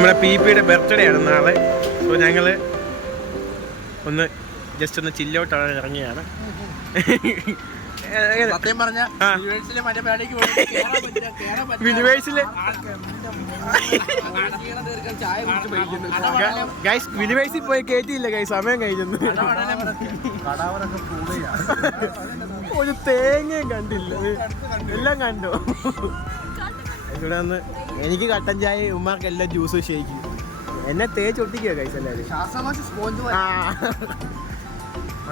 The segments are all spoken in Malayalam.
നമ്മുടെ PPയുടെ ബർത്ത്ഡേ ആണ് നാളെ. അപ്പോൾ ഞങ്ങൾ ഒന്ന് ജസ്റ്റ് ഒന്ന് ചില്ലോട്ടാണ് ഇറങ്ങിയാണ്. സത്യം പറഞ്ഞ വിലിവേഴ്സിൽ പോയി കേട്ടിയില്ല ഗൈസ്, സമയം കഴിഞ്ഞു. ഒരു തേങ്ങയും കണ്ടില്ല, എല്ലാം കണ്ടു. ഇവിടെ വന്ന് എനിക്ക് കട്ടൻ ചായ, ഉമ്മാർക്ക് എല്ലാം ജ്യൂസ് ഷേക്കും. എന്നെ തേച്ചൊട്ടിക്കുക ഗൈസ് എല്ലാവരും.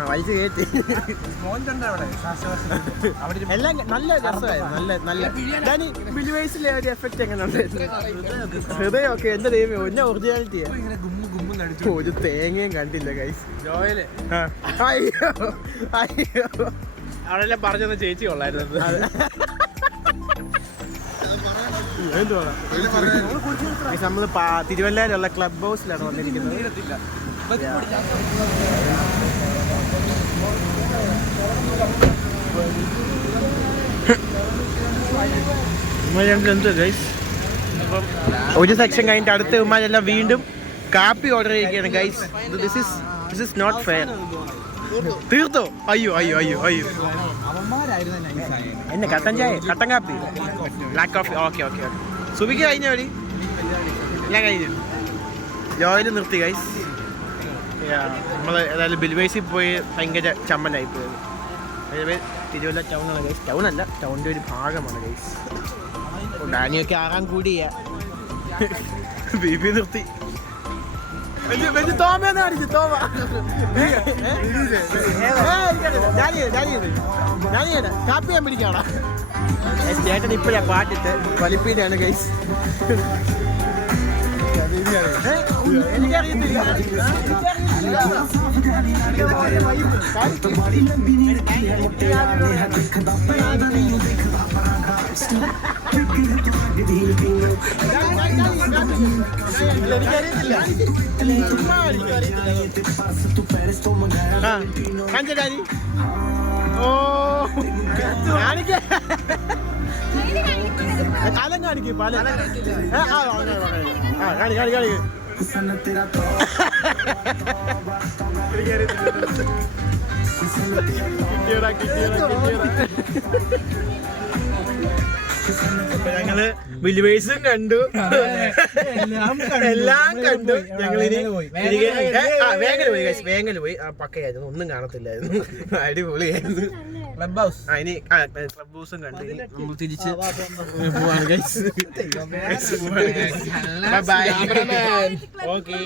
വലിച്ചു കയറ്റി എല്ലാം നല്ല രസമായിരുന്നു. നല്ല ബിലിവേഴ്സിലെ ഒരു എഫക്റ്റ് എങ്ങനെ ഉണ്ടായിരുന്നു? ഹൃദയമൊക്കെ എന്റെ ദൈവമേ, ഒന്നെ ഒറിജിനാലിറ്റിയാ. ഒരു തേങ്ങയും കണ്ടില്ല ഗൈസ്. അയ്യോ അയ്യോ, അവളെല്ലാം പറഞ്ഞത് ചേച്ചി കൊള്ളായിരുന്നു. നമ്മള് തിരുവല്ലയിലുള്ള ക്ലബ് ഹൗസിലാണ് വന്നിരിക്കുന്നത്. ഒരു സെക്ഷൻ കഴിഞ്ഞിട്ട് അടുത്ത ഉമ്മാരെല്ലാം വീണ്ടും കാപ്പി ഓർഡർ ചെയ്യുകയാണ് guys. This is not fair. തീർത്തോ? അയ്യോ അയ്യോ അയ്യോ അയ്യോ. എന്നെ കട്ടൻ ചായ, കട്ടൻ കാപ്പി, black coffee. Okay okay okay. സുബിക്ക് കഴിഞ്ഞ വഴി എല്ലാം കഴിഞ്ഞു. ജോയില് നിർത്തി ഗൈസ്. നമ്മൾ ഏതായാലും ബിൽവേഴ്സിൽ പോയി ഭയങ്കര ചമ്മലായി പോയത്. തിരുവല്ല ടൗണാണ് ഗൈസ്. ടൗണല്ല, ടൗണിൻ്റെ ഒരു ഭാഗമാണ് ഗൈസ്. ഡാനിയൊക്കെ ആറാൻ കൂടിയാ. BP നിർത്തി. തോമയെന്ന് കാണിച്ചു. തോമ കാപ്പി ഞാൻ പിടിക്കാണോ? ചേട്ടൻ ഇപ്പോഴാ പാട്ടിട്ട് വലിപ്പീനാണ് ഗൈസ്. എനിക്കറിയത്തില്ല. കഞ്ചാരി ഓ കാലം കാണിക്കും. പാല കാണി കാണി കാണി. കിട്ടിയടാ കിട്ടിയടാ കിട്ടിയടാ. അപ്പൊ ഞങ്ങള് ബിലിവേഴ്സും കണ്ടു, എല്ലാം കണ്ടു. ഞങ്ങളിനി വേങ്ങല് പോയി ഗൈസ്. വേങ്ങല് പോയി. പക്കയായിരുന്നു, ഒന്നും കാണത്തില്ലായിരുന്നു. അടിപൊളിയായിരുന്നു. Club house. ഇനി ക്ലബ് ഹൗസും കണ്ടു. ഇനി നമ്മൾ തിരിച്ച് പോവാണ് ഗൈസ്. Bye bye. ഓക്കെ.